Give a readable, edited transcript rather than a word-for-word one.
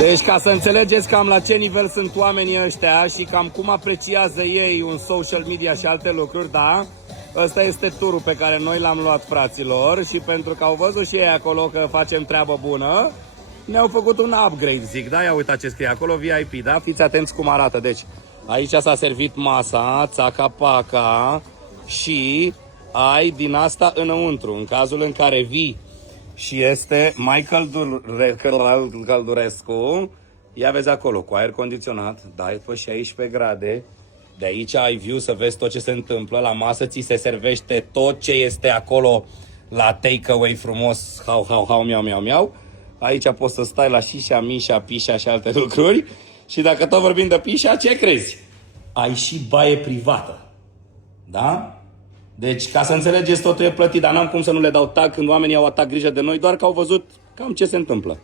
Deci ca să înțelegeți cam la ce nivel sunt oamenii ăștia și cam cum apreciază ei un social media și alte lucruri, da? Ăsta este turul pe care noi l-am luat, fraților, și pentru că au văzut și ei acolo că facem treabă bună, ne-au făcut un upgrade, zic, da? Ia uitați ce scrie acolo, VIP, da? Fiți atenți cum arată. Deci, aici s-a servit masa, țaca-paca și ai din asta înăuntru. În cazul în care vii și este mai căldurescu, ia vezi acolo, cu aer condiționat, dai pe 16 grade, de aici ai view să vezi tot ce se întâmplă, la masă ți se servește tot ce este acolo la takeaway frumos, hau, miau. Aici poți să stai la șișa, mișa, pișa și alte lucruri. Și dacă tot vorbim de pișa, ce crezi? Ai și baie privată. Da? Deci, ca să înțelegeți, totul e plătit, dar n-am cum să nu le dau tag când oamenii au atât grijă de noi, doar că au văzut cam ce se întâmplă.